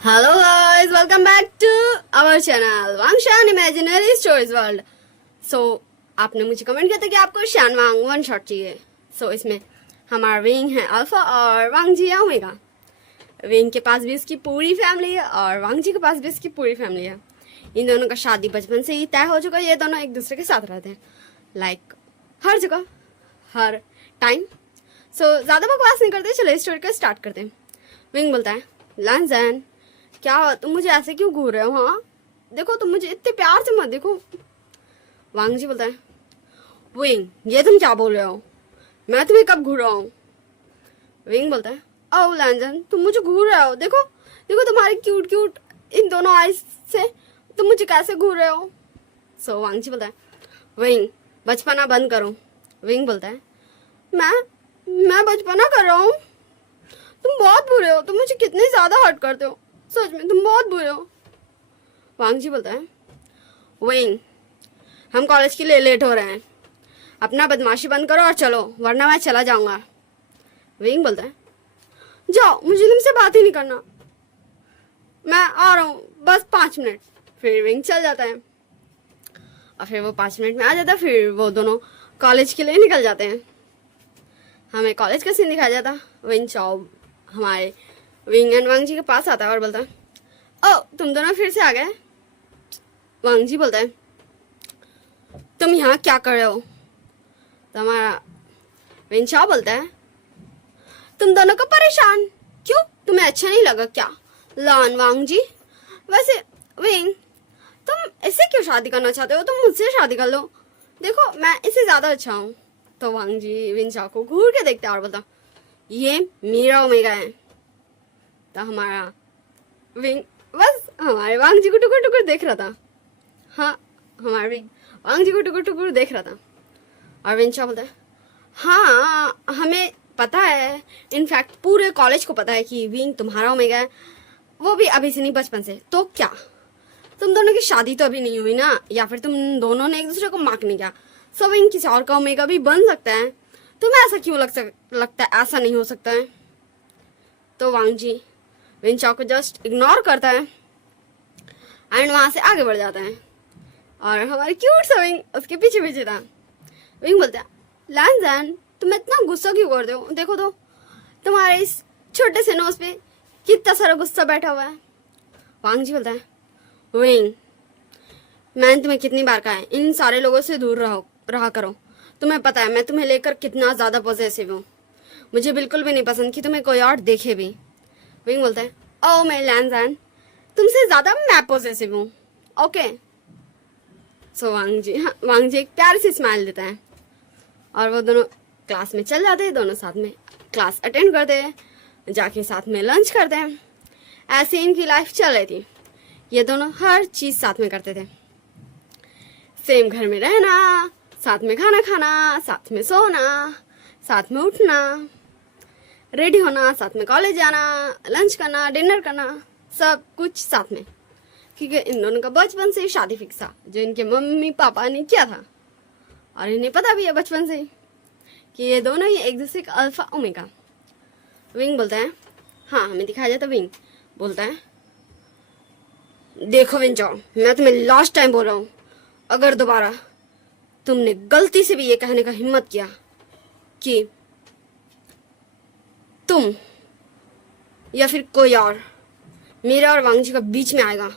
Hello guys, welcome back to our channel Wangshan imaginary stories world. आपने मुझे comment किया था कि आपको शान वांग वन शॉट चाहिए। इसमें हमारा विंग है अल्फा और वांग जी है ओमेगा। विंग के पास भी इसकी पूरी फैमिली है और वांग जी के पास भी इसकी पूरी फैमिली है। इन दोनों का शादी बचपन से ही तय हो चुका है। ये दोनों एक दूसरे के साथ रहते हैं, लाइक हर जगह हर टाइम। ज़्यादा बकवास नहीं करते, चलो स्टोरी को स्टार्ट करते हैं। विंग बोलता है, लैंजन क्या तुम मुझे ऐसे क्यों घूर रहे हो? हाँ देखो, तुम मुझे इतने प्यार से मत देखो। वांग जी बोलता है, विंग ये तुम क्या बोल रहे हो? मैं तुम्हें कब घूर रहा हूँ? विंग बोलता है, ओ लैंजन तुम मुझे घूर रहे हो। देखो देखो तुम्हारे क्यूट क्यूट इन दोनों आइज से तुम मुझे कैसे घूर रहे हो। वांग जी बोलता है, विंग बचपना बंद करो। विंग बोलता है, मैं बचपना कर रहा हूँ? तुम बहुत बुरे हो, तुम मुझे कितने ज्यादा हर्ट करते हो, सच में तुम बहुत बुरे हो। वांग जी बोलता है, विंग हम कॉलेज के लिए लेट हो रहे हैं, अपना बदमाशी बंद करो और चलो वरना मैं चला जाऊंगा। विंग बोलता है, जाओ मुझे तुमसे बात ही नहीं करना, मैं आ रहा हूँ बस 5 मिनट। फिर विंग चल जाता है और फिर वो 5 मिनट में आ जाता है। फिर वो दोनों कॉलेज के लिए निकल जाते हैं। हमें कॉलेज का सीन दिखाया जाता। विंग चाओ हमारे विंग एंड वांग जी के पास आता है और बोलता है, ओ तुम दोनों फिर से आ गए। वांग जी बोलता है, तुम यहाँ क्या कर रहे हो? तो हमारा विंग चाओ बोलता है, तुम दोनों को परेशान क्यों? तुम्हें अच्छा नहीं लगा क्या? लॉन वांग जी, वैसे विंग तुम इससे क्यों शादी करना चाहते हो? तुम मुझसे शादी कर लो, देखो मैं इससे ज्यादा अच्छा हूँ। तो वांग जी विंग चाओ को घूर के देखता है और बोलता, ये मेरा ओमेगा है। तो हमारा विंग बस हमारे वांग जी को टुकुर टुकुर देख रहा था। हाँ हमारा विंग वांग जी को टुकुर टुकुर देख रहा था और विंग चाओ बोलता है, हाँ हमें पता है, इनफैक्ट पूरे कॉलेज को पता है कि विंग तुम्हारा ओमेगा है, वो भी अभी से नहीं बचपन से। तो क्या तुम दोनों की शादी तो अभी नहीं हुई ना, या फिर तुम दोनों ने एक दूसरे को मार्क नहीं किया? विंग किसी और का ओमेगा भी बन सकता है, तुम्हें ऐसा क्यों लगता है ऐसा नहीं हो सकता है? तो वांग जी विंग चाओ को जस्ट इग्नोर करता है एंड वहां से आगे बढ़ जाता है और हमारे क्यूट सा विंग उसके पीछे पीछे था। विंग बोलता है, लैंजन तुम इतना गुस्सा क्यों करते हो? देखो तो तुम्हारे इस छोटे से नोज पे कितना सारा गुस्सा बैठा हुआ है। वांग जी बोलता है, विंग मैंने तुम्हें कितनी बार कहा है इन सारे लोगों से दूर रहा करो। तुम्हें पता है मैं तुम्हें लेकर कितना ज्यादा पॉजेसिव हूँ, मुझे बिल्कुल भी नहीं पसंद कि तुम्हें कोई और देखे भी। विंग बोलता है, ओ मैं लैंजन तुमसे ज्यादा मैं पॉजेसिव हूँ, ओके। वांग जी एक प्यारी सी स्माइल देता है और वो दोनों क्लास में चल जाते हैं। दोनों साथ में क्लास अटेंड करते हैं, जाके साथ में लंच करते हैं। ऐसे इनकी लाइफ चल रही थी। ये दोनों हर चीज साथ में करते थे, सेम घर में रहना, साथ में खाना खाना, साथ में सोना, साथ में उठना, रेडी होना, साथ में कॉलेज जाना, लंच करना, डिनर करना, सब कुछ साथ में। क्योंकि इन दोनों का बचपन से ही शादी फिक्स था, जो इनके मम्मी पापा ने किया था और इन्हें पता भी है बचपन से ही कि ये दोनों ही एक दूसरे का अल्फा ओमेगा। विंग बोलता है, हाँ हमें दिखाया जाता। विंग बोलता है, देखो विंग चाओ मैं तुम्हें लास्ट टाइम बोल रहा हूँ, अगर दोबारा तुमने गलती से भी ये कहने का हिम्मत किया कि तुम या फिर कोई और मेरा और वांग जी का बीच में आएगा,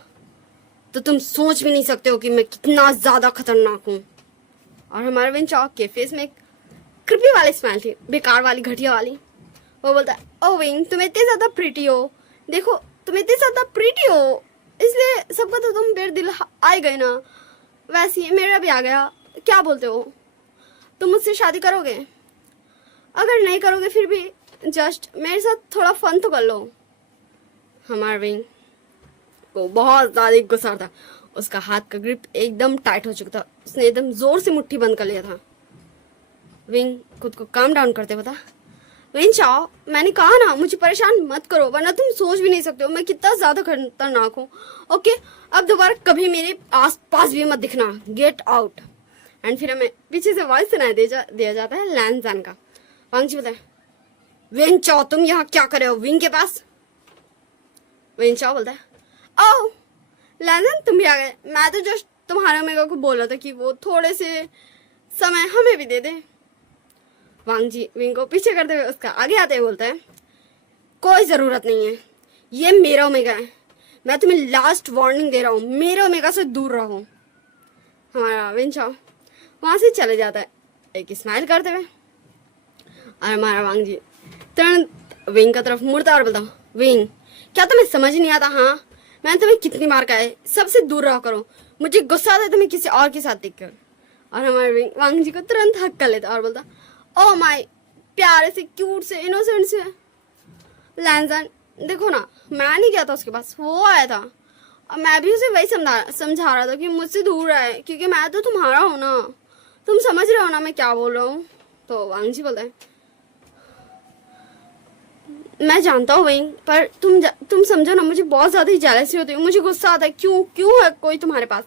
तो तुम सोच भी नहीं सकते हो कि मैं कितना ज्यादा खतरनाक हूँ। और हमारे विंग चाओ के फेस में एक कृपी वाली स्माइल थी, बेकार वाली घटिया वाली। वो बोलता है, ओ विंग तुम इतने ज्यादा प्रीटी हो, देखो तुम इतने ज्यादा प्रीटी हो, इसलिए सबका तो तुम मेरे दिल आ गए ना, वैसे ही मेरा भी आ गया। क्या बोलते हो, तुम मुझसे शादी करोगे? अगर नहीं करोगे फिर भी जस्ट मेरे साथ थोड़ा फन तो कर लो। हमारा विंग को बहुत ज्यादा गुस्सा था, उसका हाथ का ग्रिप एकदम टाइट हो चुका था, उसने एकदम जोर से मुट्ठी बंद कर लिया था। विंग खुद को काम डाउन करते हुए था, विंग चाओ मैंने कहा ना मुझे परेशान मत करो, वरना तुम सोच भी नहीं सकते हो मैं कितना ज्यादा खतरनाक हूँ, ओके। अब दोबारा कभी मेरे आस पास भी मत दिखना, गेट आउट। एंड फिर हमें पीछे से वॉइस सुनाई दिया जाता है लैंजन का। वांग जी बताए, विंग चाओ तुम यहाँ क्या कर रहे हो विंग के पास? विंग चाओ बोलता है ओह लैंजन तुम भी आ गए, मैं तो जस्ट तुम्हारे ओमेगा को बोल रहा था कि वो थोड़े से समय हमें भी दे दे। वांग जी विंग को पीछे करते हुए उसका आगे आते हुए बोलता है कोई जरूरत नहीं है, ये मेरा ओमेगा है, मैं तुम्हें लास्ट वार्निंग दे रहा हूँ, मेरे ओमेगा से दूर रहो। हमारा विंग चाओ वहां से चले जाता है एक स्माइल करते हुए, और हमारा वांग जी तुरंत विंग का तरफ मुड़ता और बोलता विंग क्या तुम्हें समझ नहीं आता? हाँ मैंने तुम्हें कितनी बार कहा है सबसे दूर रहा करो, मुझे गुस्सा आता है तुम्हें किसी और के साथ देखकर। और हमारे विंग वांग जी को तुरंत हक कर लेता और बोलता ओ माय प्यारे से क्यूट से इनोसेंट से लैंजन देखो ना, मैं नहीं गया था उसके पास, वो आया था और मैं भी उसे वही समझा रहा था कि मुझसे दूर रहे क्योंकि मैं तो तुम्हारा हूं ना, तुम समझ रहे हो ना मैं क्या बोल रहा हूँ। तो वांग जी बोलता है मैं जानता हूँ विंग, पर तुम समझो ना, मुझे बहुत ज्यादा ही जेलसी होती है, मुझे गुस्सा आता है, क्यों है कोई तुम्हारे पास,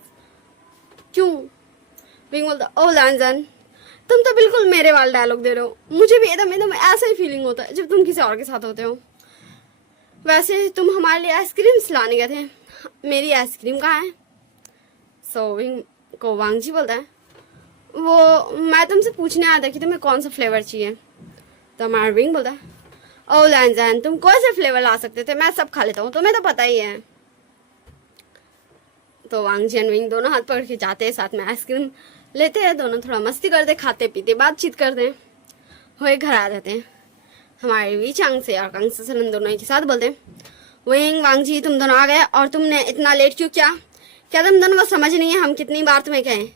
क्यों? विंग बोलता ओ लैंजन तुम तो बिल्कुल मेरे वाला डायलॉग दे रहे हो, मुझे भी एकदम ऐसा ही फीलिंग होता है जब तुम किसी और के साथ होते हो। वैसे तुम हमारे लिए आइसक्रीम्स लाने गए थे, मेरी आइसक्रीम कहाँ है? सो विंग को वांग जी बोलता है वो मैं तुमसे पूछने आया था कि तुम्हें कौन सा फ्लेवर चाहिए। तो हमारा विंग बोलता है ओ लैंजन तुम कौन से फ्लेवर ला सकते थे, मैं सब खा लेता हूँ, तुम्हें तो पता ही है। तो वांग जी एंड विंग दोनों हाथ पकड़ के जाते हैं, साथ में आइसक्रीम लेते हैं, दोनों थोड़ा मस्ती करते, खाते पीते बातचीत करते हुए घर आ जाते हैं। हमारे वी चांग से और कांग से दोनों एक साथ बोलते हैं विंग वांग जी तुम दोनों आ गए और तुमने इतना लेट क्यों किया? क्या तुम दोनों को समझ नहीं है हम कितनी बार तुम्हें कहें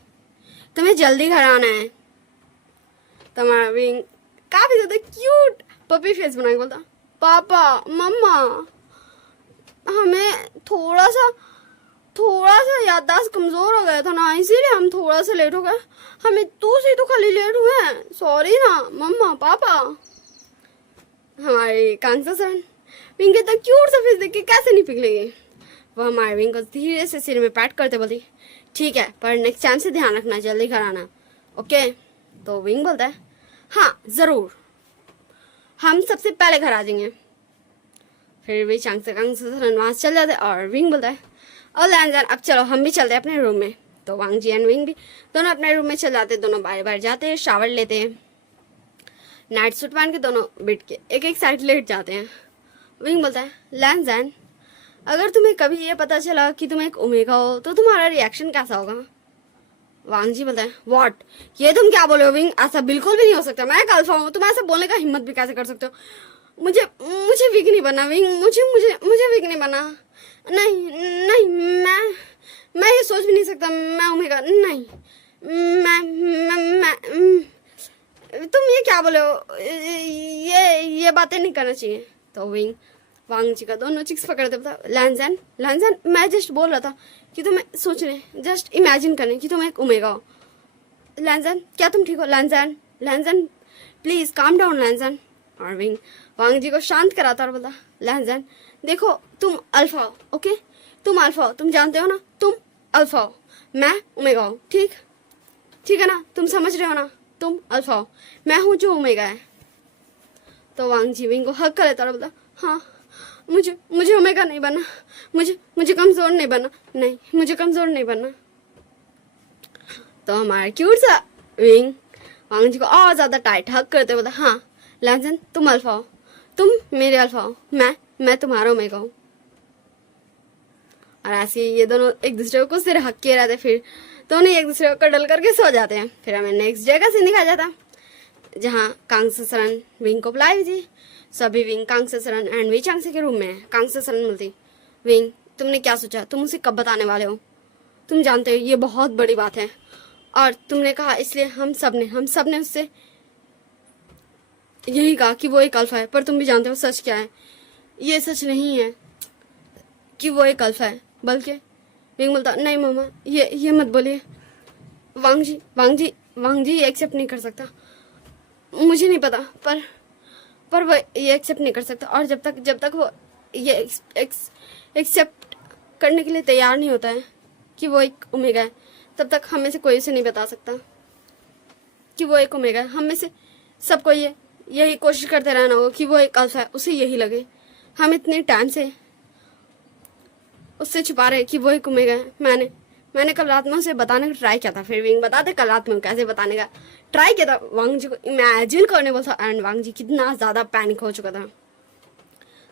तुम्हें जल्दी घर आना है? तो हमारा विंग काफी ज्यादा क्यूट पपी फेस बना के बोलता पापा मम्मा हमें थोड़ा सा याददाश्त कमजोर हो गया था ना, इसीलिए हम थोड़ा सा लेट हो गए, हमें तो खाली लेट हुए हैं, सॉरी ना मम्मा पापा। हमारे कांसा सरन विंग के तक क्यूट सा फेस देख के कैसे नहीं पिघलेगी, वो हमारे विंग को धीरे से सिर में पैट करते बोली ठीक है पर नेक्स्ट टाइम से ध्यान रखना, जल्दी घर आना ओके। तो विंग बोलता है हाँ जरूर, हम सबसे पहले घर आ जाएंगे। फिर भी चांग से कांग से वहां चल जाते और विंग बोलता है और लैंजन अब चलो हम भी चलते हैं अपने रूम में। तो वांग जी एंड विंग भी दोनों अपने रूम में चल जाते, दोनों बार बार जाते हैं, शावर लेते हैं, नाइट सूट पहन के दोनों बेड के एक साइड लेट जाते हैं। विंग बोलता है लैंजन अगर तुम्हें कभी ये पता चला कि तुम एक ओमेगा हो तो तुम्हारा रिएक्शन कैसा होगा? वांग जी बोलता है व्हाट, ये तुम क्या बोले हो विंग, ऐसा बिल्कुल भी नहीं हो सकता, मैं एक अल्फा हूँ, तुम ऐसा बोलने का हिम्मत भी कैसे कर सकते हो? मुझे वीक नहीं बनना विंग, मुझे वीक नहीं बनना, नहीं मैं ये सोच भी नहीं सकता मैं ओमेगा नहीं, मैं तुम ये क्या बोले हो, ये बातें नहीं करना चाहिए। तो विंग वांग जी का दोनों चिक्स पकड़ते बता लैंजन मैं जस्ट बोल रहा था कि तुम्हें सोचने जस्ट इमेजिन करने कि तुम एक ओमेगा हो। लैंजन क्या तुम ठीक हो? लैंजन प्लीज काम डाउन लैंजन। और विंग वांग जी को शांत कराता और बोला लैंजन देखो तुम अल्फा हो ओके, तुम अल्फा हो, तुम जानते हो ना तुम अल्फा हो, मैं ओमेगा हूँ, ठीक है ना, तुम समझ रहे हो ना, तुम अल्फा हो, मैं हूँ जो ओमेगा है। तो वांग जी विंग को हक कर लेता और बोला हाँ मुझे ओमेगा नहीं बनना, मुझे कमजोर नहीं बनना, नहीं मुझे कमजोर नहीं बनना। तो हमारा क्यूट सा विंग वांग जी को और ज्यादा टाइट हक करते बोला हाँ लैंजन तुम अल्फा हो, तुम मेरे अल्फा हो, मैं तुम्हारा ओमेगा हूँ। और ऐसे ये दोनों एक दूसरे को सिर हक के रहते, फिर दोनों एक दूसरे को कडल करके सो जाते हैं। फिर हमें नेक्स्ट डे का सीन दिखाया जाता जहाँ कांग से सरन विंग को बुलाई हुई थी। सभी विंग कांग से सरन एंड वी चांग से के रूम में है। कांग से सरन बोलती विंग तुमने क्या सोचा, तुम उसे कब बताने वाले हो? तुम जानते हो ये बहुत बड़ी बात है और तुमने कहा इसलिए हम सब ने उससे यही कहा कि वो एक अल्फा है, पर तुम भी जानते हो सच क्या है, ये सच नहीं है कि वो एक अल्फा है, बल्कि विंग बोलता नहीं मामा ये मत बोलिए, वांग जी ये एक्सेप्ट नहीं कर सकता, मुझे नहीं पता पर वो ये एक्सेप्ट नहीं कर सकता, और जब तक वो ये एक्सेप्ट करने के लिए तैयार नहीं होता है कि वो एक ओमेगा है, तब तक हम में से कोई उसे नहीं बता सकता कि वो एक ओमेगा है। हम में से सबको यही कोशिश करते रहना होगा कि वो एक अल्फा है, उसे यही लगे। हम इतने टाइम से उससे छुपा रहे कि वो ही घूमेगा। मैंने कल रात में उसे बताने का ट्राई किया था। फिर विंग बताते कल रात में कैसे बताने का ट्राई किया था, वांग जी को इमेजिन करने बोला था, एंड वांग जी कितना ज़्यादा पैनिक हो चुका था।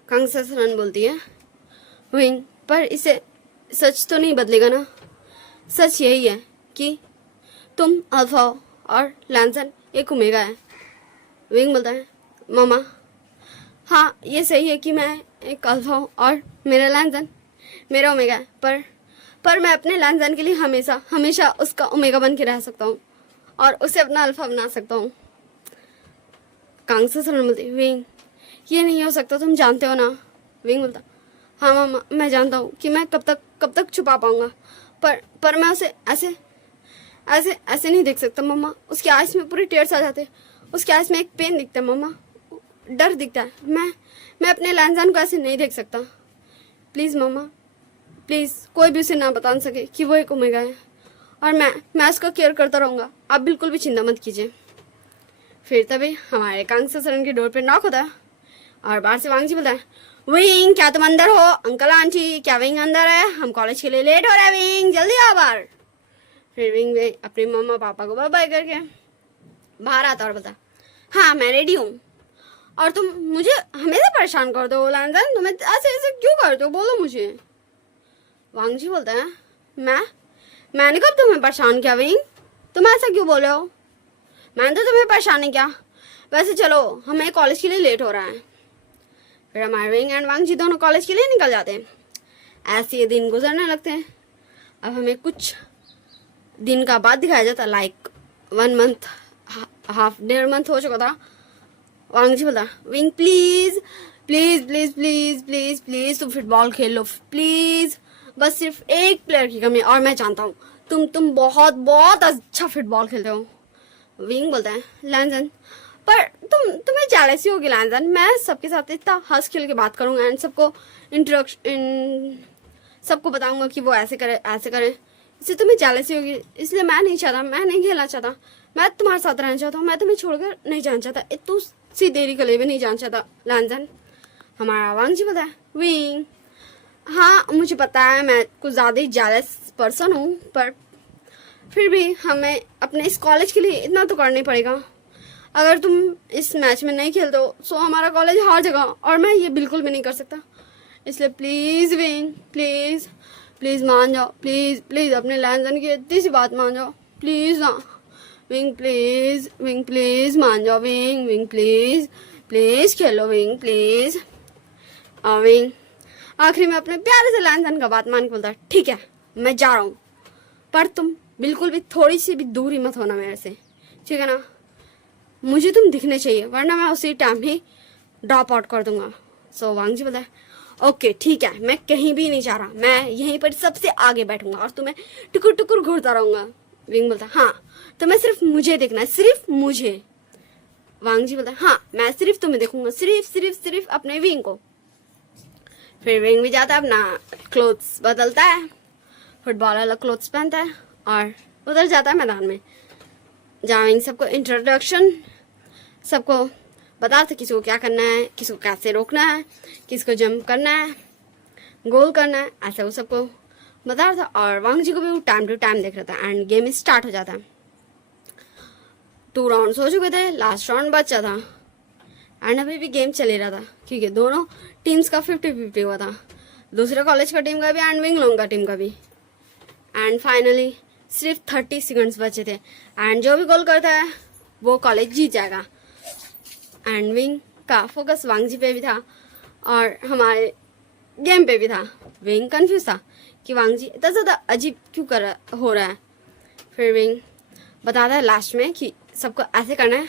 कांग ससरन बोलती है, विंग पर इसे सच तो नहीं बदलेगा ना? सच यही है कि तुम अल्फा और लैंसन एक ओमेगा है। विंग बोलता है, मामा हाँ ये सही है कि मैं एक अल्फा हूँ और मेरा लैंसन मेरा ओमेगा है, पर मैं अपने लैंसन के लिए हमेशा हमेशा उसका ओमेगा बन के रह सकता हूँ और उसे अपना अल्फा बना सकता हूँ। कांग से सरण बोलती, विंग ये नहीं हो सकता, तुम जानते हो ना? विंग बोलता, हाँ मामा मैं जानता हूँ कि मैं कब तक छुपा पाऊंगा, पर मैं उसे ऐसे ऐसे ऐसे नहीं देख सकता मम्मा। उसकी आइज में पूरे टेयर्स आ जाते, उसकी आइज में एक पेन दिखता है मम्मा, डर दिखता है। मैं अपने लैंसन को ऐसे नहीं देख सकता। प्लीज़ मम्मा प्लीज़, कोई भी उसे ना बता सके कि वो एक ओमेगा है और मैं उसका केयर करता रहूँगा, आप बिल्कुल भी चिंता मत कीजिए। फिर तभी हमारे कांग ससरन के डोर पे नॉक होता है और बाहर से वांग जी बोलता है, विंग क्या तुम अंदर हो? अंकल आंटी क्या विंग अंदर है? हम कॉलेज के लिए लेट हो रहा है, विंग जल्दी आओ बाहर। फिर विंग अपने मम्मा पापा को बाय बाय करके बाहर आता और बोलता, हाँ मैं रेडी हूँ और तुम मुझे हमेशा परेशान कर दो लैंसन, तुम्हें ऐसे ऐसे क्यों करते हो, बोलो मुझे। वांग जी बोलता है, मैंने कब तुम्हें परेशान किया विंग? तुम ऐसा क्यों बोले हो? मैंने तो तुम्हें परेशान नहीं किया। वैसे चलो हमें कॉलेज के लिए लेट हो रहा है। फिर हमारे विंग एंड वांग जी दोनों कॉलेज के लिए निकल जाते हैं। ऐसे ये दिन गुजरने लगते हैं। अब हमें कुछ दिन का बाद दिखाया जाता, लाइक 1 मंथ, हाफ 1.5 मंथ हो चुका था। वांग जी बोला, wing please please please please please please तुम फुटबॉल खेल लो प्लीज, बस सिर्फ एक प्लेयर की कमी, और मैं जानता हूँ तुम बहुत बहुत अच्छा फुटबॉल खेलते हो। विंग बोलता है, लैंसन पर तुम्हें जेलसी होगी लैंसन, मैं सबके साथ इतना हंस खेल के बात करूंगा एंड सबको बताऊंगा कि वो ऐसे करे इससे तुम्हें जेलसी होगी, इसलिए मैं नहीं चाहता, मैं नहीं खेलना चाहता, मैं तुम्हारे साथ रहना चाहता हूँ, मैं तुम्हें छोड़कर नहीं जाना चाहता, इतनी सी देरी के लिए भी नहीं जाना चाहता लैंसन। हमारा वांग जी बोलता है, विंग हाँ मुझे पता है मैं कुछ ज़्यादा ही जेलस पर्सन हूँ, पर फिर भी हमें अपने इस कॉलेज के लिए इतना तो करना ही पड़ेगा। अगर तुम इस मैच में नहीं खेलते हो तो हमारा कॉलेज हार जाएगा और मैं ये बिल्कुल भी नहीं कर सकता, इसलिए प्लीज़ विंग प्लीज़ प्लीज़ मान जाओ, प्लीज़ प्लीज़ अपने लैंसन की इतनी सी बात मान जाओ प्लीज़ ना। विंग प्लीज़ मान जाओ, wing please Khelo wing please. Wing आखिरी में अपने प्यारे से लैंसन का बात मान के बोलता है, ठीक है मैं जा रहा हूँ, पर तुम बिल्कुल भी थोड़ी सी भी दूरी मत होना मेरे से, ठीक है ना? मुझे तुम दिखने चाहिए वरना मैं उसी टाइम ही ड्रॉप आउट कर दूंगा। सो वांग जी बोलता है, ओके ठीक है, मैं कहीं भी नहीं जा रहा, मैं यहीं पर सबसे आगे बैठूंगा और तुम्हें टुकुर टुकुर घूरता रहूंगा। विंग बोलता है, हाँ तुम्हें सिर्फ मुझे देखना है, सिर्फ मुझे। वांग जी बोलता है, हाँ मैं सिर्फ तुम्हें देखूंगा, सिर्फ अपने विंग को। फिर विंग भी जाता है, अपना क्लोथ्स बदलता है, फुटबॉल वाला क्लोथ्स पहनता है और उधर जाता है मैदान में, जहाँ विंग सबको इंट्रोडक्शन सबको बताते किसी को क्या करना है, किसी को कैसे रोकना है, किसको जंप करना है, गोल करना है, ऐसा वो सबको बता रहा था। और वांग जी को भी वो टाइम टू टाइम देख रहा था एंड गेम स्टार्ट हो जाता है। 2 राउंड हो चुके थे, लास्ट राउंड बचा था एंड अभी भी गेम चल रहा था क्योंकि दोनों टीम्स का 50-50 हुआ था, दूसरे कॉलेज का टीम का भी एंड विंग लोंग का टीम का भी। एंड फाइनली सिर्फ 30 सेकंड्स बचे थे एंड जो भी गोल करता है वो कॉलेज जीत जाएगा। एंड विंग का फोकस वांग जी पे भी था और हमारे गेम पे भी था। विंग कंफ्यूज था कि वांग जी इतना ज़्यादा अजीब क्यों हो रहा है। फिर विंग बताता है लास्ट में कि सबको ऐसे करना है,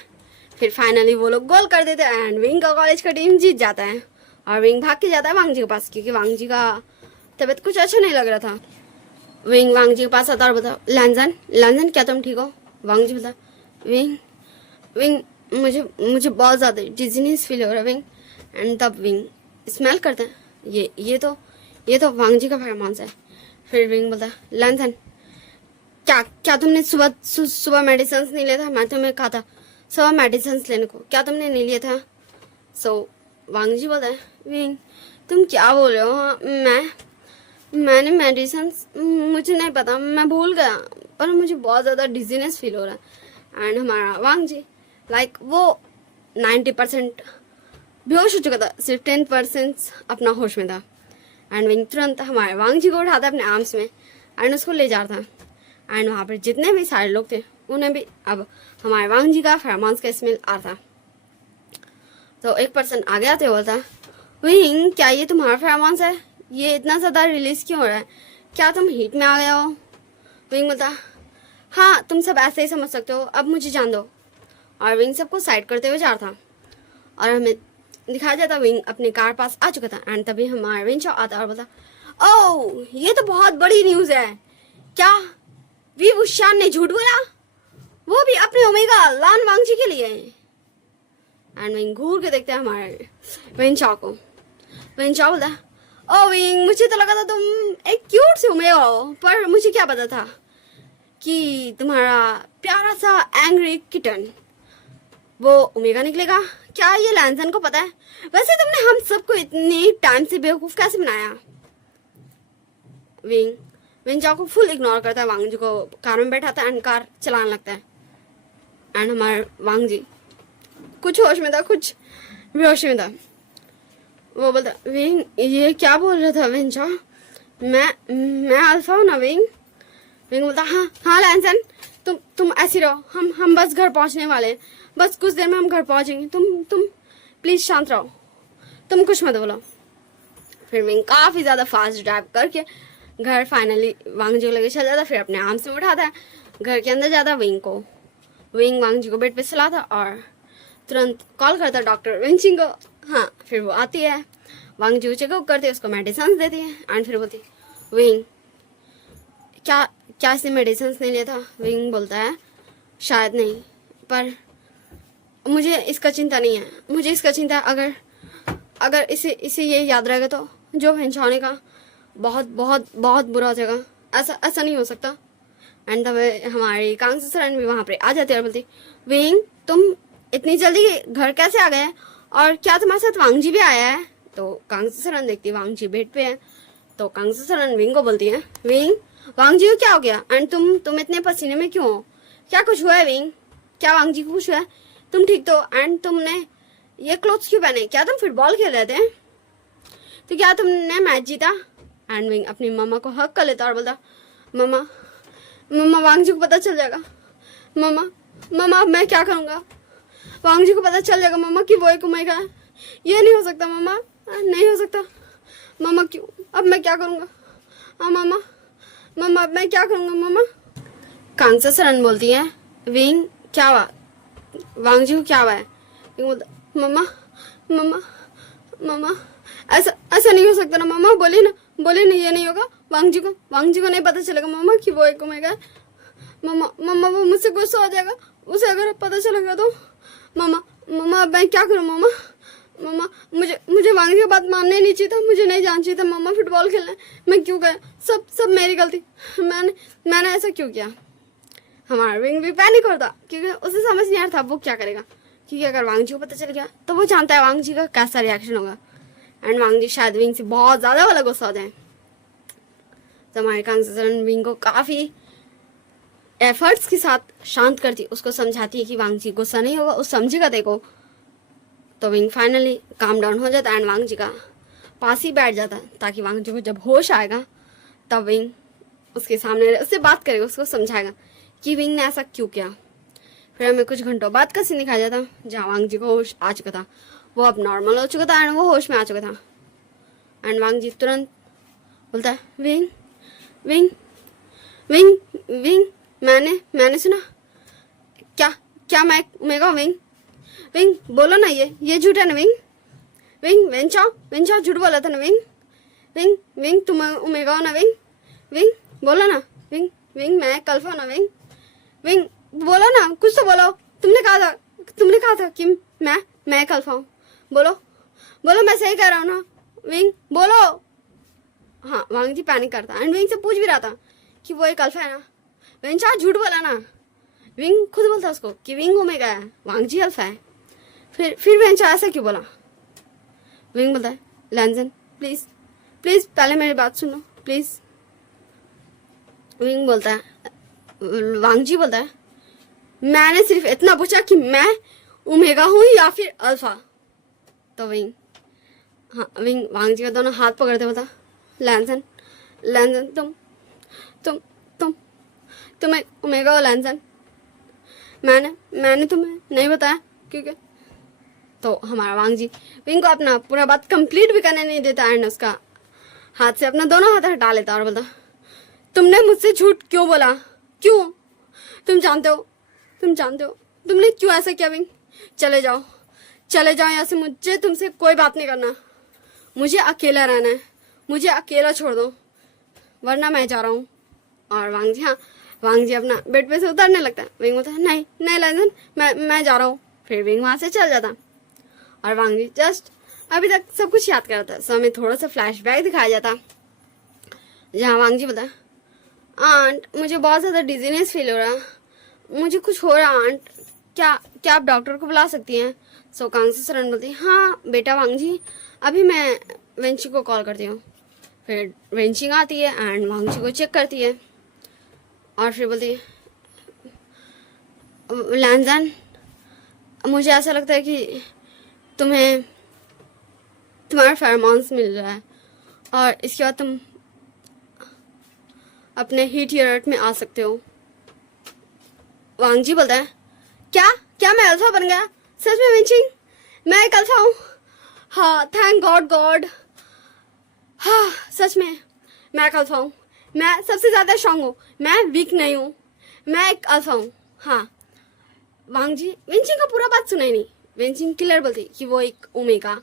फिर फाइनली वो लोग गोल कर देते हैं एंड विंग का कॉलेज का टीम जीत जाता है। और विंग भाग के जाता है वांग जी के पास क्योंकि वांग जी का तबीयत कुछ अच्छा नहीं लग रहा था। विंग वांग जी के पास आता और बताओ, लैंसन क्या तुम ठीक हो? वांग जी बता, विंग मुझे बहुत ज़्यादा डिजीनेस फील हो रहा है विंग। एंड तब विंग स्मेल करते हैं, ये तो वांग जी का फरमाइश है। फिर विंग बोलता, लैंसन क्या तुमने सुबह मेडिसिन नहीं लिया था? मैं तुम्हें कहा था सुबह मेडिसिन लेने को, क्या तुमने नहीं लिया था? सो वांग जी बोलता है, विंग तुम क्या बोल रहे हो? मैंने मेडिसिन, मुझे नहीं पता, मैं भूल गया, पर मुझे बहुत ज़्यादा डिजीनेस फील हो रहा है। एंड हमारा वांग जी लाइक वो 90% बेहोश हो चुका था, सिर्फ 10% अपना होश में था। एंड विंग तुरंत हमारे वांग जी को उठाता अपने आर्म्स में एंड उसको ले जा रहा था। एंड वहाँ पर जितने भी सारे लोग थे उन्हें भी अब हमारे वांग जी का फेरोमोन्स का स्मेल आ रहा था। तो एक पर्सन आगे आते बोलता, विंग क्या ये तुम्हारा फेरोमोन्स है? ये इतना ज़्यादा रिलीज क्यों हो रहा है? क्या तुम हीट में आ गए हो? विंग बोलता, हाँ तुम सब ऐसे ही समझ सकते हो, अब मुझे जान दो। और विंग सबको साइड करते हुए जा रहा था और हमें दिखाया जाता विंग अपने कार पास आ चुका था। एंड तभी हमारा विंग आता और बोलता, ओह ये तो बहुत बड़ी न्यूज़ है। क्या वी वुशान ने झूठ बोला, वो भी अपने ओमेगा लान वांगजी के लिए? एंड विंग घूर के देखते हैं हमारे विंचा को। विंचा बोलता, ओ विंग मुझे तो लगा था तुम एक क्यूट से ओमेगा हो, पर मुझे क्या पता था कि तुम्हारा प्यारा सा एंग्री किटन वो ओमेगा निकलेगा। क्या ये लैंसन को पता है? वैसे तुमने हम सबको इतनी टाइम से बेवकूफ कैसे बनाया? विंग जाओ को फुल इग्नोर करता है वांग जी को, कार में बैठाता है एंड कार चलाने लगता है। एंड हमारे वांग जी कुछ होश में था, कुछ बेहोशी में था। वो बोलता, विंग ये क्या बोल रहा था विंचा? मैं अल्फा हूँ ना विंग? विंग बोलता, हाँ लैंसन तुम ऐसी रहो, हम बस घर पहुंचने वाले हैं, बस कुछ देर में हम घर पहुंचेंगे, तुम प्लीज शांत रहो, तुम कुछ मत बोलो। फिर विंग काफी ज्यादा फास्ट ड्राइव करके घर फाइनली वांग जी को लेके चल जाता, फिर अपने आर्म से उठाता है, घर के अंदर जाता, विंग वांग जी को बेड पे सुलाता और तुरंत कॉल करता डॉक्टर विंचिंग को। हाँ फिर वो आती है, वांग जी को चेकअप करती है, उसको मेडिसिन देती है एंड फिर बोलती, विंग क्या इसने मेडिसिन नहीं लिया था? विंग बोलता है, शायद नहीं, पर मुझे इसका चिंता नहीं है, मुझे इसका चिंता है अगर इसे ये याद रहेगा तो जो पहचाने का बहुत बहुत बहुत बुरा हो जाएगा, ऐसा नहीं हो सकता। एंड तब हमारी कांग ससुरन भी वहाँ पर आ जाती है और बोलती, विंग तुम इतनी जल्दी घर कैसे आ गए और क्या तुम्हारे साथ वांग जी भी आया है? तो कांग ससुरन देखती वांग जी बेड पे है, तो कांग ससुरन विंग को बोलती है, विंग वांग जी को क्या हो गया एंड तुम इतने पसीने में क्यों हो? क्या कुछ हुआ है विंग? क्या वांग जी को कुछ हुआ है? तुम ठीक तो? एंड तुमने ये क्लोथ्स क्यों पहने? क्या तुम फुटबॉल खेल रहे थे? तो क्या तुमने मैच जीता? एंड विंग अपनी मम्मा को हक कर लेता और बोलता, मम्मा वांग जी को पता चल जाएगा, मम्मा अब मैं क्या करूँगा? वांग जी को पता चल जाएगा मम्मा कि वो एक ओमेगा है। ये नहीं हो सकता मम्मा, नहीं हो सकता मम्मा, क्यों? अब मैं क्या करूँगा? हाँ मम्मा अब मैं क्या करूँगा मम्मा? कांग ससुरन बोलती है, विंग क्या हुआ? वांग जी को क्या हुआ है? विंग बोलता, मम्मा ऐसा नहीं हो सकता ना मम्मा, बोले ना ये नहीं होगा। वांग जी को नहीं पता चलेगा मम्मा कि वो एक ओमेगा है। मम्मा वो मुझसे गुस्सा हो जाएगा, उसे अगर पता चलेगा तो। मम्मा अब मैं क्या करूँ मम्मा मुझे वांग जी की बात मानने नहीं चाहिए था, मुझे नहीं जाना चाहिए था मम्मा फुटबॉल खेलने। मैं क्यों गया? सब मेरी गलती, मैंने ऐसा क्यों किया? हमारा विंग भी पैनिक होता क्योंकि उसे समझ नहीं आ रहा था वो क्या करेगा, क्योंकि अगर वांग जी को पता चल गया तो वो जानता है वांग जी का कैसा रिएक्शन होगा एंड वांग जी शायद विंग से बहुत ज़्यादा वाला गुस्सा हो जाए। तो हमारे कांग ससुरन विंग को काफ़ी एफर्ट्स के साथ शांत करती, उसको समझाती है कि वांग जी गुस्सा नहीं होगा, उस समझेगा देखो। तो विंग फाइनली काम डाउन हो जाता है एंड वांग जी का पास ही बैठ जाता है ताकि वांग जी को जब होश आएगा तब विंग उसके सामने उससे बात करेगा, उसको समझाएगा कि विंग ने ऐसा क्यों किया। फिर हमें कुछ घंटों बाद का सीन दिखाया जाता जहाँ वांग जी को होश आ चुका था, वो अब नॉर्मल हो चुका था एंड वो होश में आ चुका था। एंड वांग जी तुरंत बोलता है, विंग मैंने सुना, क्या मैं ओमेगा? विंग बोलो ना, ये झूठ है ना विंग वेंचा झूठ बोला था ना विंग तुम ओमेगा हो ना विंग बोलो ना विंग मैं कल्फा ना विंग बोलो ना, कुछ तो बोलो। तुमने कहा था कि मैं कल्फा हूँ, बोलो मैं सही कह रहा हूँ ना विंग, बोलो। हाँ वांग जी पैनिक करता एंड विंग से पूछ भी रहा था कि वो एक अल्फा है ना। वेंचा झूठ बोला ना, विंग खुद बोलता उसको कि विंग ओमेगा है, वांग जी अल्फा है। फिर वेंचा ऐसा क्यों बोला? विंग बोलता है, लैंसन प्लीज पहले मेरी बात सुनो प्लीज। विंग बोलता है, वांगजी बोलता है, मैंने सिर्फ इतना पूछा कि मैं ओमेगा हूं या फिर अल्फा। तो विंग, हाँ विंग वांगजी का दोनों हाथ पकड़ते बोलता, लैंसन लैंसन तुम एक ओमेगा हो लैंसन, मैंने तुम्हें नहीं बताया क्योंकि। तो हमारा वांगजी विंग को अपना पूरा बात कंप्लीट भी करने नहीं देता एंड उसका हाथ से अपना दोनों हाथ हटा लेता और बोलता, तुमने मुझसे झूठ क्यों बोला, क्यों? तुम जानते हो तुमने क्यों ऐसा किया विंग? चले जाओ यहाँ से, मुझे तुमसे कोई बात नहीं करना, मुझे अकेला रहना है, मुझे अकेला छोड़ दो वरना मैं जा रहा हूँ। और वांगजी अपना बेड पे से उतरने लगता है। विंग बोलता है, नहीं लैंसन, मैं जा रहा हूँ। फिर विंग वहां से चल जाता और वांगजी जस्ट अभी तक सब कुछ याद करता है। सो हमें थोड़ा सा फ्लैशबैक दिखाया जाता जहाँ वांगजी बोलता है, आंट मुझे बहुत ज़्यादा डिजीनेस फील हो रहा, मुझे कुछ हो रहा आंट, क्या आप डॉक्टर को बुला सकती हैं? सो कांगसू सरन बोलती है, हाँ बेटा वांगजी, अभी मैं वेंची को कॉल करती हूँ। फिर वेंची आती है एंड वांगजी को चेक करती है और फिर बोलती है, लैंसन मुझे ऐसा लगता है कि तुम्हें तुम्हारा फेरोमोन्स मिल रहा है और इसके बाद तुम अपने हीट यूनिट में आ सकते हो। वांगजी बोलता है, क्या मैं अल्फा बन गया? सच में विंचिंग, मैं एक अल्फा हूँ? हाँ थैंक गॉड, हाँ सच में मैं एक अल्फा हूँ, मैं सबसे ज्यादा स्ट्रांग हूँ, मैं वीक नहीं हूँ, मैं एक अल्फा हूँ। हाँ वांगजी विंचिंग का पूरा बात सुना ही नहीं। विंचिंग क्लियर बोलती कि वो एक ओमेगा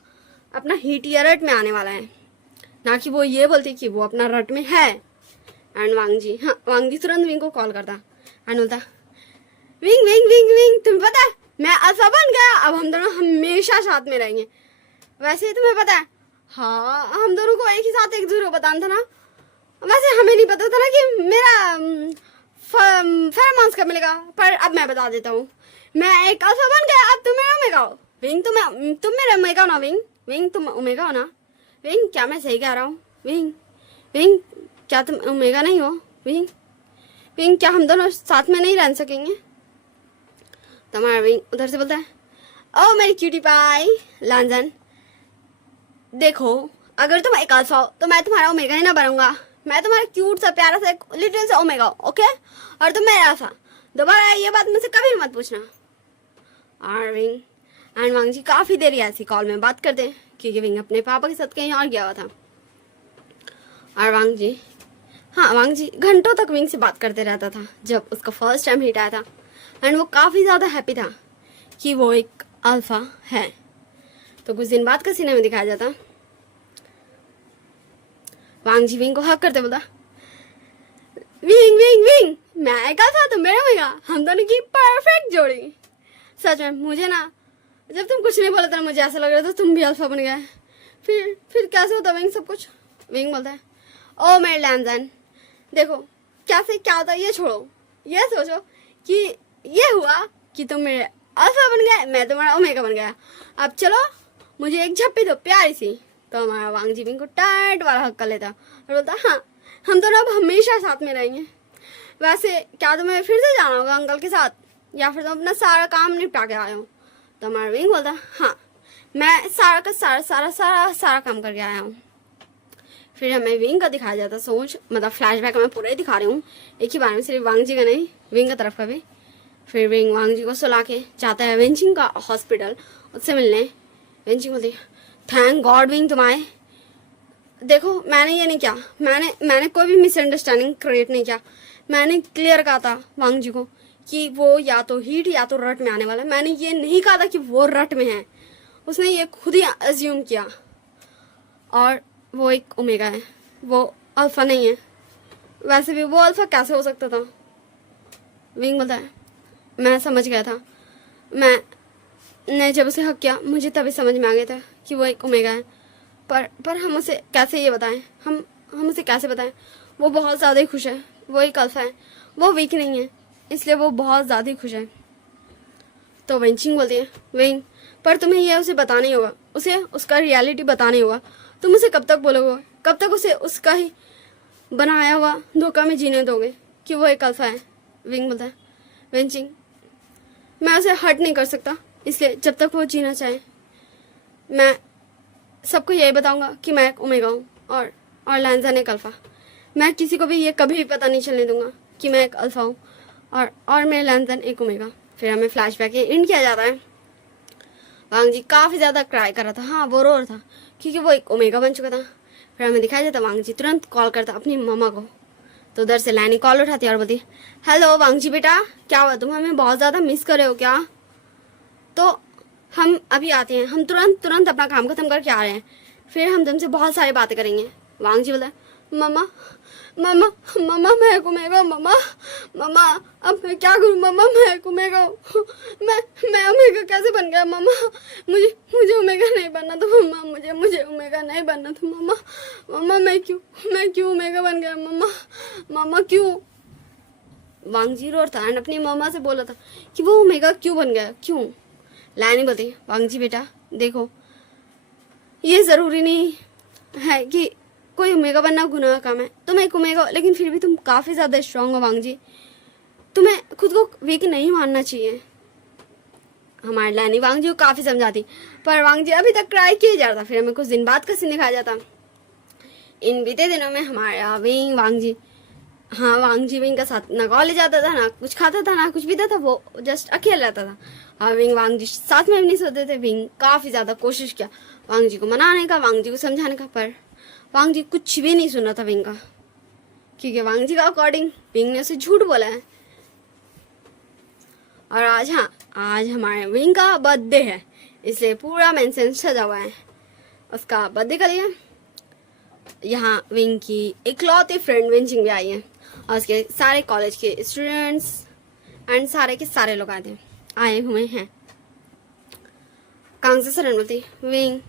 अपना हीट यूनिट में आने वाला है, ना कि वो ये बोलती कि वो अपना रट में है। एंड वांगजी तुरंत विंग को कॉल करता एंड बोलता, विंग तुम्हें पता है मैं अल्फा बन गया, अब हम दोनों हमेशा साथ में रहेंगे। वैसे ही तुम्हें पता है, हाँ हम दोनों को एक ही साथ एक दूसरे को बताना था ना। वैसे हमें नहीं पता था ना कि मेरा फेरोमोन्स कब मिलेगा, पर अब मैं बता देता हूँ, मैं एक अल्फा बन गया, अब तुम मेरा ओमेगा हो। विंग तुम मेरा ओमेगा हो ना? विंग तुम ओमेगा हो ना? विंग क्या मैं सही कह रहा हूँ? विंग क्या तुम ओमेगा नहीं हो? विंग क्या हम दोनों साथ में नहीं रह सकेंगे? तो हमारा विंग उधर से बोलता है, ओ मेरी क्यूटी पाई लैंसन, देखो अगर तुम एक अल्फा हो तो मैं तुम्हारा ओमेगा ही ना बनूंगा, मैं तुम्हारा क्यूट सा प्यारा सा लिटिल सा ओमेगा, ओके? और तुम मेरा अल्फा। दोबारा ये बात मुझसे कभी मत पूछना। और विंग एंड वांगजी काफी देर ऐसी कॉल में बात करते हैं क्योंकि विंग अपने पापा के साथ कहीं और गया हुआ था। और वांगजी घंटों तक विंग से बात करते रहता था जब उसका फर्स्ट टाइम हिट आया था एंड वो काफी ज्यादा हैप्पी था कि वो एक अल्फा है। तो कुछ दिन बाद का सीने में दिखाया जाता, वांगजी विंग को हक करते बोलता, विंग मैं एक अल्फा तुम मेरा ओमेगा, हम दोनों की परफेक्ट जोड़ी। सच में मुझे ना जब तुम कुछ नहीं बोला था मुझे ऐसा लग रहा था तुम भी अल्फा बन गए। फिर कैसे होता विंग सब कुछ? विंग बोलता है, ओ मेरे लैंसन, देखो कैसे क्या होता ये छोड़ो, ये सोचो कि ये हुआ कि तुम मेरे अल्फा बन गए, मैं तुम्हारा ओमेगा बन गया, अब चलो मुझे एक झप्पी दो प्यारी सी। तो हमारा वांगजी विंग को टाइट वाला हक कर लेता और बोलता, हाँ हम दोनों अब हमेशा साथ में रहेंगे। वैसे क्या तुम्हें फिर से जाना होगा अंकल के साथ या फिर तुम अपना सारा काम निपटा के आए हो? तो हमारा विंग बोलता, हाँ मैं सारा का सारा काम करके आया हूँ। फिर हमें विंग का दिखाया जाता सोच, मतलब फ्लैशबैक मैं पूरा ही दिखा रही हूँ एक ही बार में, सिर्फ वांगजी का नहीं विंग का तरफ का भी। फिर विंग वांगजी को सुला के जाता है वेंचिंग का हॉस्पिटल उससे मिलने। वेंचिंग बोलती, थैंक गॉड विंग तुम आए। देखो मैंने ये नहीं किया, मैंने कोई भी मिसअंडरस्टैंडिंग क्रिएट नहीं किया, मैंने क्लियर कहा था वांगजी को कि वो या तो हीट या तो रट में आने वाला है। मैंने ये नहीं कहा था कि वो रट में है, उसने ये खुद ही अज्यूम किया। और वो एक ओमेगा है, वो अल्फा नहीं है। वैसे भी वो अल्फा कैसे हो सकता था? विंग बोलता है, मैं समझ गया था, मैंने जब उसे हक किया मुझे तभी समझ में आ गया था कि वो एक ओमेगा है। पर हम उसे कैसे ये बताएं, हम उसे कैसे बताएं? वो बहुत ज़्यादा ही खुश है, वो एक अल्फा है, वो वीक नहीं है, इसलिए वो बहुत ज़्यादा ही खुश है। तो वेंचिंग बोलती है, विंग पर तुम्हें यह उसे बताना ही होगा, उसे उसका रियलिटी बताना ही होगा। तुम उसे कब तक बोलोगे, कब तक उसे उसका ही बनाया हुआ धोखा में जीने दोगे कि वो एक अल्फा है? विंग बोलता है, वेंचिंग मैं उसे हर्ट नहीं कर सकता, इसलिए जब तक वो जीना चाहे मैं सबको यही बताऊंगा कि मैं एक ओमेगा हूँ और लैंजन एक अल्फा। मैं किसी को भी ये कभी भी पता नहीं चलने दूंगा कि मैं एक अल्फा हूँ और मेरे लैंजन एक ओमेगा। फिर हमें फ्लैशबैक एंड किया जाता है। वांग जी काफ़ी ज़्यादा क्राई कर रहा था, हाँ वो रो रहा था क्योंकि वो एक ओमेगा बन चुका था। फिर हमें दिखाया जाता वांग जी तुरंत कॉल करता अपनी मम्मा को। तो उधर से लैनी कॉल उठाती है और बोलती, हेलो वांग जी बेटा, क्या हुआ, तुम हमें बहुत ज़्यादा मिस कर रहे हो क्या? तो हम अभी आते हैं, हम तुरंत अपना काम खत्म करके आ रहे हैं, फिर हम तुमसे बहुत सारी बातें करेंगे। वांग जी बोला, मम्मा मम्मा मम्मा मैं घूमेगा, मम्मा अब मैं क्या करूँ मम्मा, मैं घूमेगा, मैं ओमेगा कैसे बन गया मम्मा? मुझे ओमेगा नहीं बनना था मम्मा, मुझे ओमेगा नहीं बनना था मम्मा मैं क्यों ओमेगा बन गया मम्मा क्यों? वांग जी रो था एंड अपनी मम्मा से बोला था कि वो ओमेगा क्यों बन गया, क्यों? लैनी बोलती, वांग जी बेटा देखो, ये ज़रूरी नहीं है कि कोई ओमेगा बनना गुनाह का काम है। तुम एक ओमेगा हो, लेकिन फिर भी तुम काफ़ी ज़्यादा स्ट्रांग हो वांग जी, तुम्हें खुद को वीक नहीं मानना चाहिए। हमारे लैनी वांग जी को काफ़ी समझाती, पर वांग जी अभी तक ट्राई किया जा रहा था। फिर हमें कुछ दिन बाद का सीन दिखाया जाता। इन बीते दिनों में हमारा विंग वांग जी, हाँ वांग जी विंग का साथ ना कॉलेज जाता था, ना कुछ खाता था, ना कुछ पीता था, वो जस्ट अकेला रहता था। और विंग वांग जी साथ में भी नहीं सोते थे। विंग काफ़ी ज़्यादा कोशिश किया वांग जी को मनाने का, वांग जी को समझाने का, पर वांग जी कुछ भी नहीं सुना था विंग का, क्योंकि वांग जी का अकॉर्डिंग विंग ने उसे झूठ बोला है। और आज हमारे विंग का बर्थडे है, इसलिए पूरा मेंशन सजा हुआ है उसका बर्थडे के लिए। यहाँ विंग की इकलौती फ्रेंड विंचिंग भी आई है और उसके सारे कॉलेज के स्टूडेंट्स एंड सारे के सारे लोग आए हुए हैं। कांग से सरन बोलती, विंग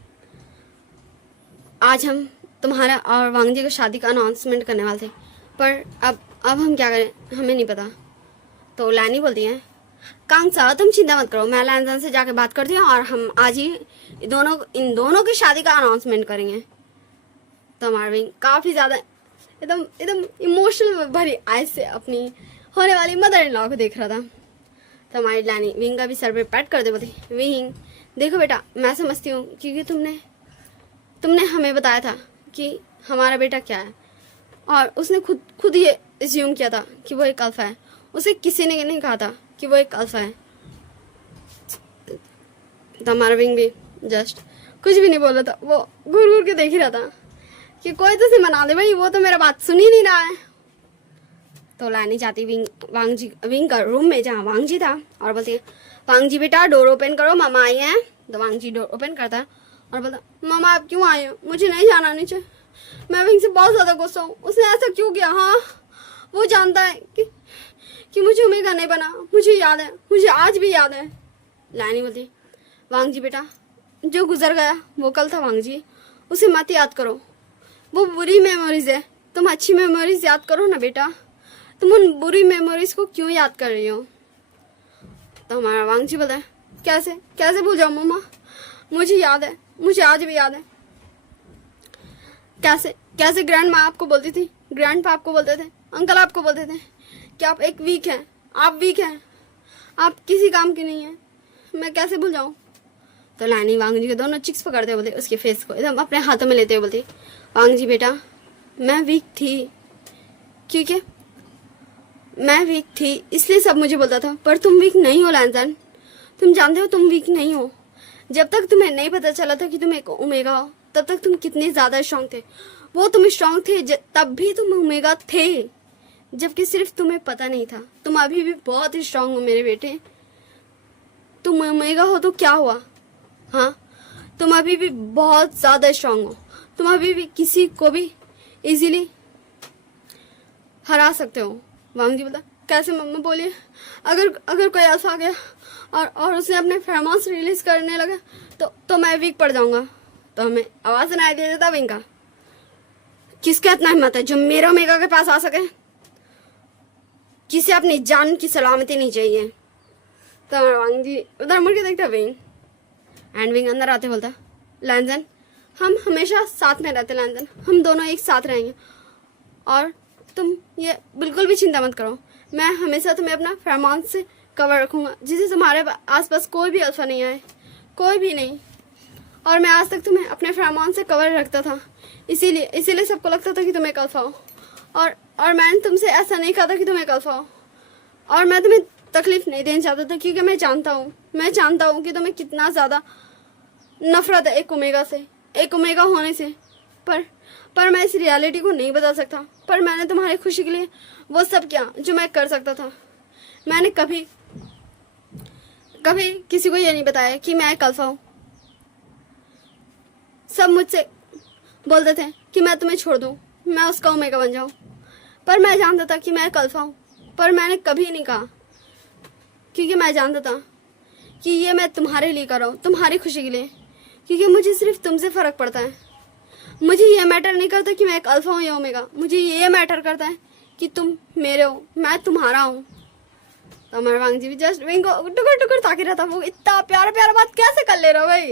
आज हम तुम्हारा और वांग जी की शादी का अनाउंसमेंट करने वाले थे, पर अब हम क्या करें हमें नहीं पता। तो लैनी बोलती है, कांग सा तुम चिंता मत करो, मैं लैंजन से जाके बात करती हूँ और हम आज ही इन दोनों की शादी का अनाउंसमेंट करेंगे। तो हमारा विंग काफ़ी ज़्यादा एकदम इमोशनल भरी आइज से अपनी होने वाली मदर इन लॉ को देख रहा था। तो हमारी लैनी विंग का भी सर पे पैट कर दे बोलती, विंग देखो बेटा, मैं समझती हूँ क्योंकि तुमने हमें बताया था कि हमारा बेटा क्या है, और उसने खुद ये एज्यूम किया था कि वो एक अल्फा है। उसे किसी ने नहीं कहा था कि वो एक अल्फा है। तो हमारा विंग भी जस्ट कुछ भी नहीं बोल रहा था, वो घूर के देख ही रहा था कि कोई तो से मना दे भाई, वो तो मेरा बात सुन ही नहीं रहा है। तो लानी जाती विंग का रूम में जहाँ वांग जी था और बोलती है, वांग जी बेटा डोर ओपन करो, मामा आई हैं। तो वांग जी डोर ओपन करता है और बोलता, मामा आप क्यों आए हो, मुझे नहीं जाना नीचे, मैं विंग से बहुत ज़्यादा गुस्सा हूँ, उसने ऐसा क्यों किया? हाँ वो जानता है कि मुझे ओमेगा नहीं बना, मुझे याद है, मुझे आज भी याद है। लानी बोलती, वांग जी बेटा जो गुजर गया वो कल था वांग जी, उसे मत याद करो, वो बुरी मेमोरीज है, तुम अच्छी मेमोरीज याद करो ना बेटा, तुम उन बुरी मेमोरीज को क्यों याद कर रही हो? तो हमारा वांग जी बोलता है, कैसे भूल जाओ मम्मा, मुझे याद है, मुझे आज भी याद है। कैसे ग्रैंड माँ आपको बोलती थी, ग्रैंड पा आपको बोलते थे, अंकल आपको बोलते थे कि आप एक वीक हैं, आप वीक हैं, आप किसी काम की नहीं है, मैं कैसे भूल जाऊँ? तो लानी वांग जी के दोनों चिक्स पकड़ते बोलते, उसके फेस को एकदम अपने हाथों में लेते हुए बोलती, वांग जी बेटा मैं वीक थी, क्योंकि मैं वीक थी इसलिए सब मुझे बोलता था, पर तुम वीक नहीं हो लैंजन, तुम जानते हो तुम वीक नहीं हो। जब तक तुम्हें नहीं पता चला था कि तुम एक ओमेगा हो, तब तक तुम कितने ज़्यादा स्ट्रांग थे। वो तुम स्ट्रांग थे तब भी तुम ओमेगा थे, जबकि सिर्फ तुम्हें पता नहीं था। तुम अभी भी बहुत ही स्ट्रांग हो मेरे बेटे, तुम ओमेगा हो तो क्या हुआ, हाँ तुम अभी भी बहुत ज़्यादा स्ट्रांग हो, तुम अभी भी किसी को भी इजीली हरा सकते हो। वांग जी बोला, कैसे मम्मा बोलिए, अगर कोई ऐसा आ गया और उसने अपने फेरोमोन्स रिलीज करने लगा तो मैं वीक पड़ जाऊंगा। तो हमें आवाज़ सुनाई दे देता विंग का, किसका इतना हिम्मत है जो मेरा ओमेगा के पास आ सके, किसे अपनी जान की सलामती नहीं चाहिए। तो वांग जी उधर मुड़ के देखता विंग, एंड विंग अंदर आते बोलता, लैंजन हम हमेशा साथ में रहते लैंजन, हम दोनों एक साथ रहेंगे और तुम ये बिल्कुल भी चिंता मत करो, मैं हमेशा तुम्हें अपना फेरोमोन से कवर रखूँगा, जिससे तुम्हारे आसपास कोई भी अल्फा नहीं आए, कोई भी नहीं। और मैं आज तक तुम्हें अपने फेरोमोन से कवर रखता था, इसीलिए सबको लगता था कि तुम एक अल्फा हो। और मैंने तुमसे ऐसा नहीं कहा था कि तुम एक अल्फा हो। और मैं तुम्हें तकलीफ नहीं देना चाहता था, क्योंकि मैं जानता हूँ कि तुम्हें कितना ज़्यादा नफरत है एक ओमेगा से, एक ओमेगा होने से। पर मैं इस रियलिटी को नहीं बदल सकता। पर मैंने तुम्हारी खुशी के लिए वो सब किया जो मैं कर सकता था। मैंने कभी किसी को ये नहीं बताया कि मैं एक अल्फा हूँ। सब मुझसे बोलते थे कि मैं तुम्हें छोड़ दूँ, मैं उसका ओमेगा बन जाऊँ। पर मैं जानता था कि मैं एक अल्फा हूँ, पर मैंने कभी नहीं कहा, क्योंकि मैं जानता था कि ये मैं तुम्हारे लिए कर रहा हूँ, तुम्हारी खुशी के लिए। क्योंकि मुझे सिर्फ तुमसे फ़र्क पड़ता है। मुझे ये मैटर नहीं करता कि मैं एक अल्फा हूँ या ओमेगा, मुझे ये मैटर करता है कि तुम मेरे हो, मैं तुम्हारा हूँ। तो हमारे वांग जी भी जस्ट विंग को टुकर ताकि रहता, वो इतना प्यारा बात कैसे कर ले रहा हो भाई।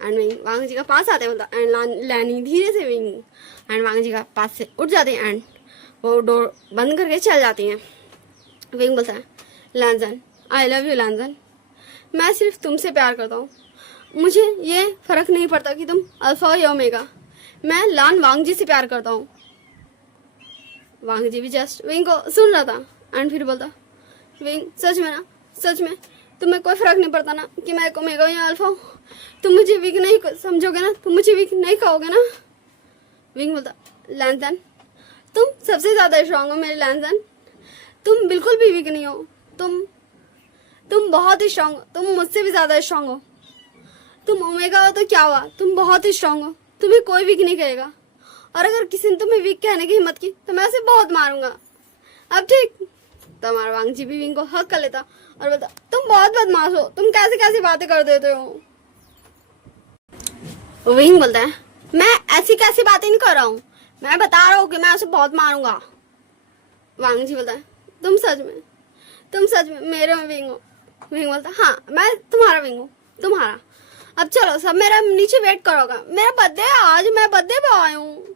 एंड विंग वांग जी का पास आते बोलता, एंड लैनी धीरे से विंग एंड वांग जी का पास से उठ जाते हैं एंड वो डोर बंद करके चल जाती हैं। विंग बोलता है, लैंजन आई लव यू लैंजन, मैं सिर्फ तुमसे प्यार करता हूँ, मुझे ये फ़र्क नहीं पड़ता कि तुम अल्फा हो या ओमेगा, मैं लान वांग जी से प्यार करता हूँ। वांग जी भी जस्ट विंग को सुन रहा था एंड फिर बोलता, विंग सच में तुम्हें कोई फ़र्क नहीं पड़ता ना कि मैं एक ओमेगा या अल्फा हूँ? तुम मुझे वीक नहीं समझोगे ना, तुम मुझे वीक नहीं कहोगे ना? विंग बोलता, लैंजन तुम सबसे ज़्यादा स्ट्रांग हो मेरे लैंजन, तुम बिल्कुल भी वीक नहीं हो, तुम बहुत ही स्ट्रांग हो, तुम मुझसे भी ज़्यादा स्ट्रांग हो। तुम ओमेगा हो तो क्या हुआ, तुम बहुत ही स्ट्रांग हो, तुम्हें कोई वीक नहीं कहेगा। और अगर किसी ने तुम्हें वीक कहने की हिम्मत की तो मैं उसे बहुत मारूंगा। अब ठीक? तो हमारा वांग जी भी विंग को हक कर लेता और बोलता, तुम बहुत बदमाश हो, तुम कैसी बातें कर देते हो। विंग बोलता है, मैं ऐसी कैसी बातें नहीं कर रहा हूँ, मैं बता रहा हूँ कि मैं उसे बहुत मारूंगा। वांग जी बोलता है, तुम सच में मेरे में विंग हो? विंग बोलता है, हाँ मैं तुम्हारा विंग हूँ, तुम्हारा। अब चलो सब मेरा नीचे वेट करोगा, मेरा बर्थडे है आज, मैं बर्थडे पे आया हूँ।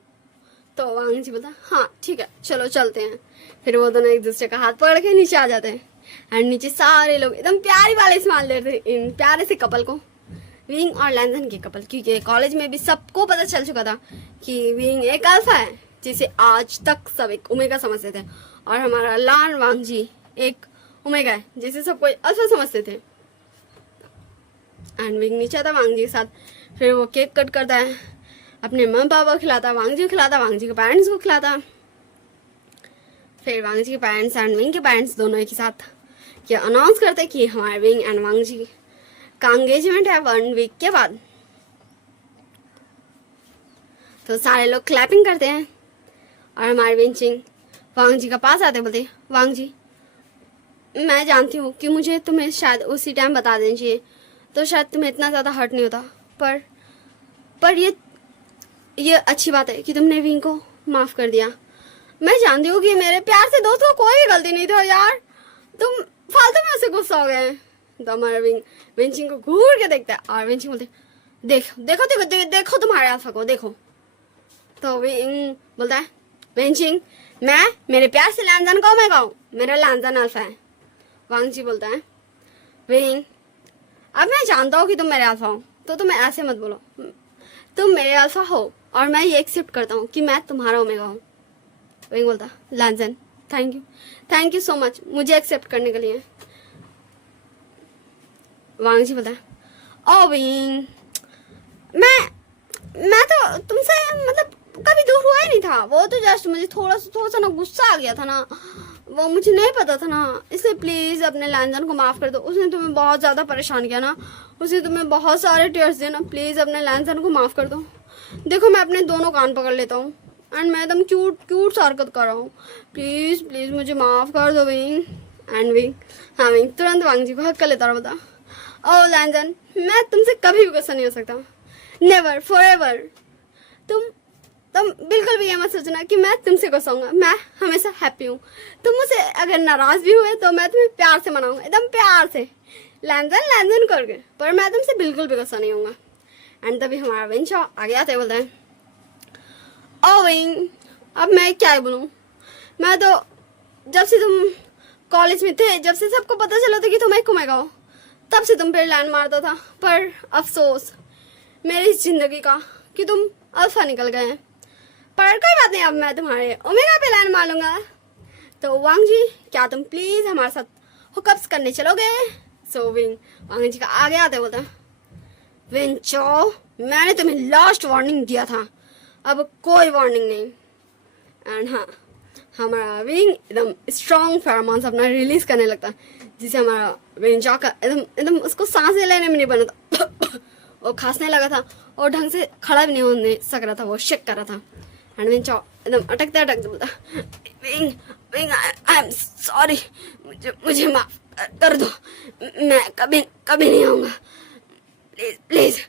तो वांग जी बोलता, हाँ ठीक है चलो चलते हैं। फिर वो दोनों एक दूसरे का हाथ पकड़ के नीचे आ जाते हैं एंड नीचे सारे लोग एकदम प्यारी वाले स्माइल देते हैं इन प्यारे से कपल को, विंग और लैंजन के कपल। क्योंकि कॉलेज में भी सबको पता चल चुका था कि विंग एक अल्फा है, जिसे आज तक सब एक ओमेगा समझते थे, और हमारा लान वांग जी एक ओमेगा है, जिसे सब कोई अल्फा समझते थे। एंड विंग नीचे आता वांग जी के साथ, फिर वो केक कट करता है, अपने मम्मी पापा को खिलाता, वांग जी को खिलाता, वांग जी के पेरेंट्स को खिलाता। फिर वांग जी के पेरेंट्स एंड विंग के पेरेंट्स दोनों एक ही साथ ये अनाउंस करते कि हमारे विंग एंड वांग जी का एंगेजमेंट है 1 वीक के बाद। तो सारे लोग क्लैपिंग करते हैं और हमारे विंचिंग वांग जी का पास आते बोलते, वांग जी मैं जानती हूँ कि मुझे तुम्हें शायद उसी टाइम बता देना चाहिए, तो शायद तुम्हें इतना ज़्यादा हर्ट नहीं होता, पर ये अच्छी बात है कि तुमने विंग को माफ़ कर दिया। मैं जानती हूँ कि मेरे प्यार से दोस्त को कोई भी गलती नहीं था यार, तुम फालतू में उससे गुस्सा हो गए। तो हमारा विंचिंग को घूर के देखता है और विंचिंग बोलते, देखो तुम्हारे अल्फा को देखो। तो विंग बोलता है, विंचिंग मैं मेरे प्यार से लैंजन को मैं कहूँ, मेरा लैंजन अल्फा है। वांग जी बोलता है, विंग अब मैं जानता हूँ कि तुम मेरे अल्फा हो, तो तुम ऐसे मत बोलो, तुम मेरे अल्फा हो और मैं ये एक्सेप्ट करता हूँ कि मैं तुम्हारा ओमेगा हूँ। विंग बोलता, लैंजन थैंक यू सो मच मुझे एक्सेप्ट करने के लिए। वांग जी बोलता है, ओ विंग मैं तो तुमसे मतलब कभी दूर हुआ ही नहीं था, वो तो जस्ट मुझे थोड़ा सा ना गुस्सा आ गया था ना, वो मुझे नहीं पता था ना, इसलिए प्लीज़ अपने लैंजन को माफ़ कर दो, उसने तुम्हें बहुत ज़्यादा परेशान किया ना, उसने तुम्हें बहुत सारे टीयर्स दिए ना, प्लीज़ अपने लैंजन को माफ़ कर दो। देखो मैं अपने दोनों कान पकड़ लेता हूँ एंड मैं एकदम क्यूट सा हरकत कर रहा हूँ, प्लीज़ मुझे माफ़ कर दो विंग। एंड विंग तुरंत वांग जी को हक कर लेता और बता, ओ लैंजन मैं तुमसे कभी भी गुस्सा नहीं हो सकता, नेवर फॉरएवर। तुम बिल्कुल भी ये मत सोचना कि मैं तुमसे गुस्सा हूँगा, मैं हमेशा हैप्पी हूँ। तुम मुझसे अगर नाराज़ भी हुए तो मैं तुम्हें प्यार से मनाऊंगा, एकदम प्यार से लैंजन करके, पर मैं तुमसे बिल्कुल भी गुस्सा नहीं होऊंगा। एंड तभी हमारा विंग आगे आते बोलता है, ओ विंग अब मैं क्या ही बोलूँ। मैं तो जब से तुम कॉलेज में थे, जब से सबको पता चला था कि तुम एक ओमेगा हो, तब से तुम पे लाइन मारता था। पर अफसोस मेरी इस जिंदगी का कि तुम अल्फा निकल गए हैं। पर कोई बात नहीं, अब मैं तुम्हारे ओमेगा पे लाइन मार लूंगा। तो वांग जी, क्या तुम प्लीज हमारे साथ हुकअप्स करने चलोगे? सो विंग वांग जी का आगे आते बोलता है, विंग चो, मैंने तुम्हें लास्ट वार्निंग दिया था, अब कोई वार्निंग नहीं। एंड हाँ, हमारा विंग एकदम स्ट्रॉन्ग फेरोमोन्स अपना रिलीज करने लगता है, जिससे हमारा विंग चो का एकदम एकदम उसको सांसें लेने में नहीं बना था वो खांसने लगा था और ढंग से खड़ा भी नहीं होने सक रहा था, वो शेक कर रहा था। एंड विंग चो एकदम अटकते अटकते बोलता, wing wing I am sorry, मुझे माफ कर दो, मैं कभी कभी नहीं आऊँगा, प्लीज प्लीज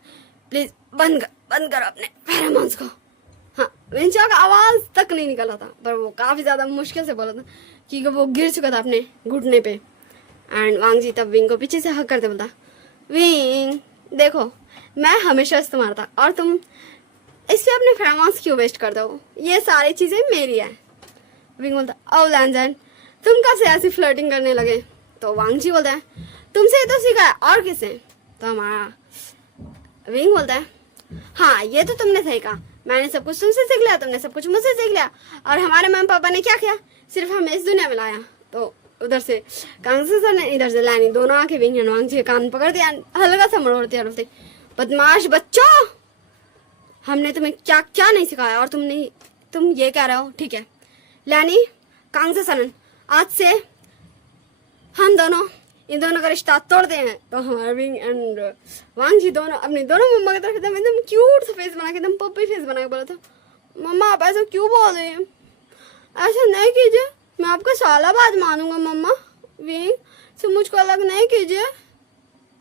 प्लीज बंद करो अपने फेरोमोन्स को। हाँ, विंग चो का आवाज तक नहीं निकला था, पर वो काफी ज्यादा मुश्किल से बोला था क्योंकि वो गिर चुका था अपने घुटने पे। एंड वांग जी तब विंग को पीछे से हक करते बोलता, विंग देखो, मैं हमेशा इस्तेमाल था और तुम इससे अपने फेरोमोन्स क्यों वेस्ट कर दो, ये सारी चीजें मेरी है। विंग बोलता, ओ लैंजन, तुम कब से ऐसी फ्लर्टिंग करने लगे? तो वांग जी बोलता है, तुमसे तो सीखा है, और किससे? तो हमारा विंग बोलता है, हाँ ये तो तुमने सही कहा, मैंने सब कुछ तुमसे सीख लिया, तुमने सब कुछ मुझसे सीख लिया, और हमारे मम्मी पापा ने क्या किया, सिर्फ हमें इस दुनिया में लाया। तो उधर से कांग्रेस सर ने, इधर से लैनी, दोनों आके विंग एंड वांग जी कान पकड़ दिया, हल्का सा मरोड़ते और बदमाश बच्चों, हमने तुम्हें क्या क्या नहीं सिखाया और तुम ये कह रहे हो? ठीक है लैनी, कांग्रेस सर, आज से हम दोनों इन दोनों का रिश्ता तोड़ते हैं। तो हमारा विंग एंड वांग जी दोनों अपनी दोनों मम्मा की तरफ एकदम क्यूट सा फेस बना के, एकदम पप्पी फेस बना के बोला था, मम्मा आप ऐसा क्यों बोल रहे हैं? ऐसा नहीं कीजिए, मैं आपका साला बात मानूंगा मम्मा। विंग से मुझको अलग नहीं कीजिए।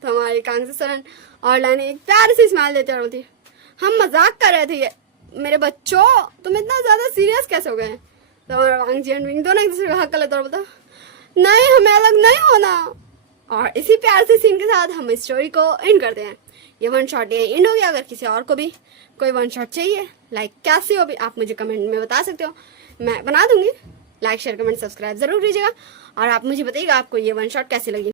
तो हमारी कांग्रेस सरन और लाने एक प्यार से स्माइल देते और बोलती, हम मजाक कर रहे थे ये मेरे बच्चों, तुम इतना ज्यादा सीरियस कैसे हो गए? तो हमारा वांग जी एंड विंग दोनों एक दूसरे को हक कर लेते और बोलता, नहीं हमें अलग नहीं होना। और इसी प्यार से सीन के साथ हम इस स्टोरी को एंड करते हैं। ये वन शॉट ये एंड हो गया। अगर किसी और को भी कोई वन शॉट चाहिए, लाइक कैसी हो भी, आप मुझे कमेंट में बता सकते हो, मैं बना दूंगी। लाइक शेयर कमेंट सब्सक्राइब जरूर कीजिएगा और आप मुझे बताइएगा आपको ये वन शॉट कैसी लगी।